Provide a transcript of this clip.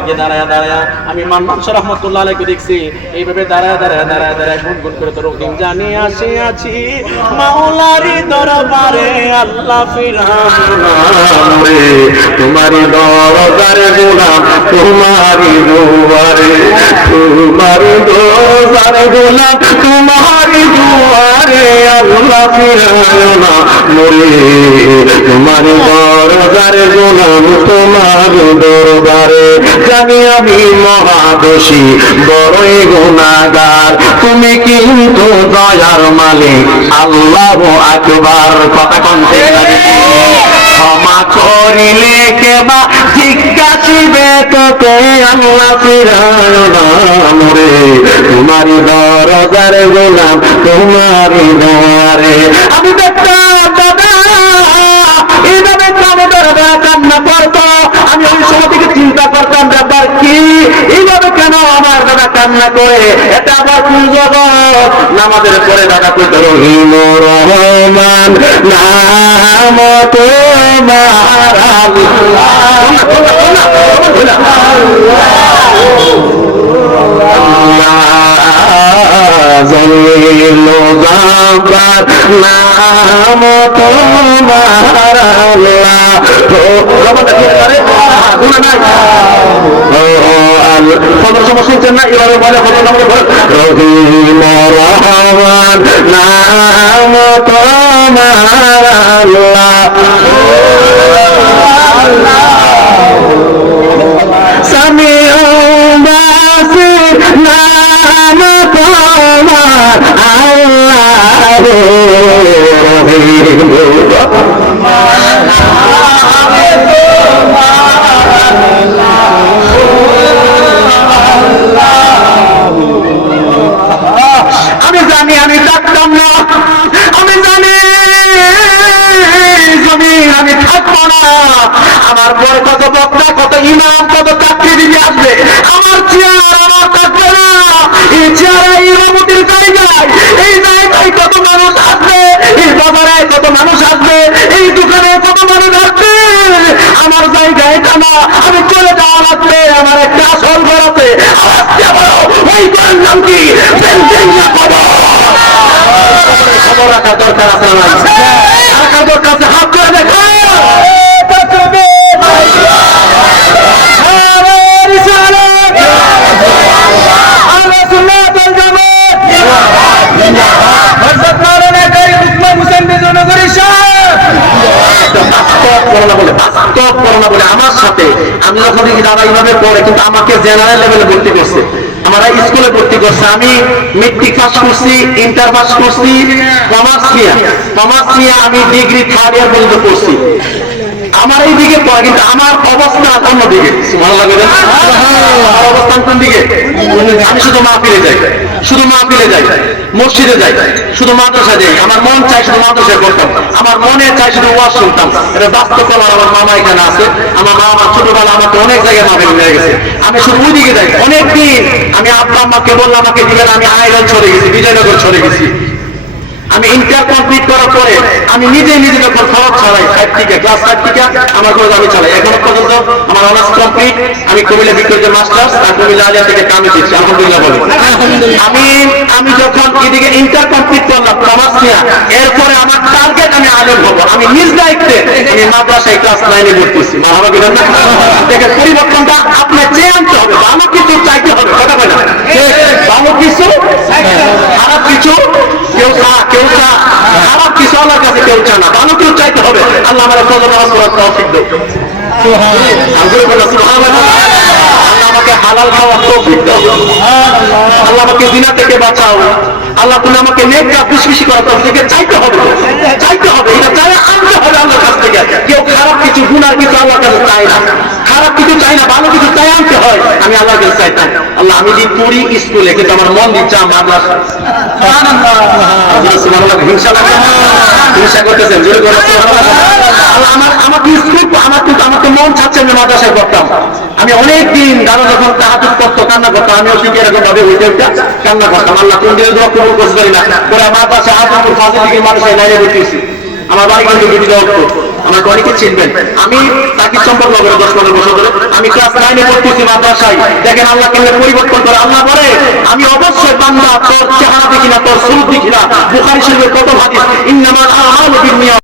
আগে দাঁড়ায় আমি মান্নান শাহ রহমাতুল্লাহ আলাইহি দেখছি এইভাবে দাঁড়ায় গুনগুন করে তো রহিম জানি আসিয়াছি মাওলারি দরবারে আল্লাহ ফিরানে তোমারি দরবারে গোলাম তোমারি দুয়ারে তোমারি দরবারে গোলাম তোমারি দুয়ারে আল্লাহ ফিরায় না মোরে তোমারি দরবারে গোলাম তোমার দরবারে জানি আমি মহাদোষী বড়ই গুনাহগার তুমি কিন্তু দয়ার মালিক আল্লাহু আকবার কথা কণ্ঠে ক্ষমা করিলে কেবা জিজ্ঞাসিবে তোকে আল্লাহ ফিরায় না মোরে তোমারি দরবারে গোলাম তোমারি দরবারে আমি দেখতাম দাদা এইভাবে কান্না করতো আমি ওই সময় থেকে চিন্তা করতাম ব্যাপার কি এইভাবে কেন আমার দাদা কান্না করে এটা আবার কোন জগৎ নামাজের পরে দাদা কইতো রহিম রহমান নাম তোমার জলিল জাবার নাম তোমার আল্লাহ শুনছেন না এবারে বলে রহিম রহমান নাম তোমার সামিউ বাসির নাম তোমার আল্লাহ আমি জানি আমি থাকতাম না আমি জানি আমি থাকবো না আমার পর কত বক্তা কত ইমাম কত চাকরিজীবী আসবে আমার চেয়ার আমার থাকবে না এই চেয়ারে ইমামতির জায়গায় এই জায়গায় কত মানুষ আসবে এই বাজারে কত মানুষ আসবে এই দোকানে কত মানুষ আসবে আমার জায়গায় এটা না আমি চলে যাওয়া লাগবে আমার একটা আসল ঘর আছে ওই ঘরের নাম কি খবর রাখার দরকার আছে রাখার দরকার আছে হাত করে দেখা আমার সাথে আমি যখন দেখি দাদা এইভাবে পড়ে কিন্তু আমাকে জেনারেল লেভেলে ভর্তি করছে আমরা স্কুলে ভর্তি করছে আমি মেট্রিক পাস করছি ইন্টার পাস করছি কমার্স নিয়ে আমি ডিগ্রি 3rd ইয়ার পর্যন্ত করছি আমার এই দিকে পড়ে কিন্তু আমার অবস্থা অন্যদিকে ভালো লাগে না আমার অবস্থান কোন দিকে আমি শুধু মাহফিলে যাই মসজিদে যাই শুধু মাদ্রাসা যাই আমার মন চাই শুধু মাদ্রাসায় করতাম আমার মনে চাই শুধু ওয়াজ শুনতাম এটা বাস্তব আমার মামা এখানে আছে আমার মামা ছোটবেলা আমাকে অনেক জায়গায় মাহফিল নিয়ে গেছে আমি শুধু ওই দিকে যাই অনেকদিন আমি আব্বা আম্মাকে বললাম আমাকে দিবেন আমি আইল্যান্ড চলে গেছি বিজয়নগর চলে গেছি আমি ইন্টার কমপ্লিট করার পরে আমি নিজে যখন খরচ চালাই ক্লাস 5 থেকে আমার খরচ আমি চালাই এখনো পর্যন্ত আমার অনার্স কমপ্লিট আমি কুমিল্লা ভিক্টোরিয়া মাস্টার্স আর কুমিল্লা আলিয়া থেকে কামে দিচ্ছি আলহামদুলিল্লাহ বলি আমি যখন এদিকে ইন্টার কমপ্লিট করলাম কমার্স নিয়ে এরপরে আমার টার্গেট আমি আলেম হব আমি নিজ দায়িত্বে আমি মাদ্রাসায় ক্লাস 9 পড়তেছি মাহবা বিধান না দেখেন পরিবর্তনটা আপনার চেয়ে আনতে হবে ভালো কিছু চাইতে হবে কথা বলে ভালো কিছু খারাপ কিছু কেউ খারাপ কিছু আল্লাহর কাছে কেউ চায় না ভালো কেউ চাইতে হবে আল্লাহ আমার ফজর নামাজ পড়ার তৌফিক দাও আল্লাহ আমাকে হালাল খাওয়ার তৌফিক দাও আল্লাহ আমাকে জিনা থেকে বাঁচাও আল্লাহ তুমি আমাকে নেক কাজ খুশি করার তৌফিক চাইতে হবে এটা চাই আনতে হবে আল্লাহর কাছ থেকে কেউ খারাপ কিছু গুনাহ কিছু আল্লাহর কাছে চায় না খারাপ কিছু চাই না ভালো কিছু চাই আনতে হয় আমি আল্লাহর কাছে চাইতাম আল্লাহ আমি যে পড়ি স্কুলে কিন্তু আমার মন দিচ্ছে মাদ্রাসা হিংসা করতেছেন আমাকে মন চাচ্ছে আমি মাদ্রাসায় করতাম আমি অনেকদিন দাদা যখন তাহাজ্জুদ করতো কান্না করতাম আমিও ঠিক এরকম ভাবে ওই কান্না করতাম আল্লাহ কোন দিনে দোয়া কবুল করতে পারি না ওরা মাদ্রাসা আজমপুর ফাজিল থেকে মাদ্রাসায় লাইনে ভর্তিছি আমার বাড়ি কিন্তু বিদ্যুৎ আমার অনেকে চিনবেন। আমি তাকে সম্পর্ক করে 10-15 বছর ধরে আমি ক্লাস 9-এ পড়তেছি মাদ্রাসায়। দেখেন আল্লাহ কেমন পরিবর্তন করে। আল্লাহ বলে আমি অবশ্যই বান্দা তোর চেহারা দেখি না, তোর সুরত দেখি না। বুখারী শরীফের কত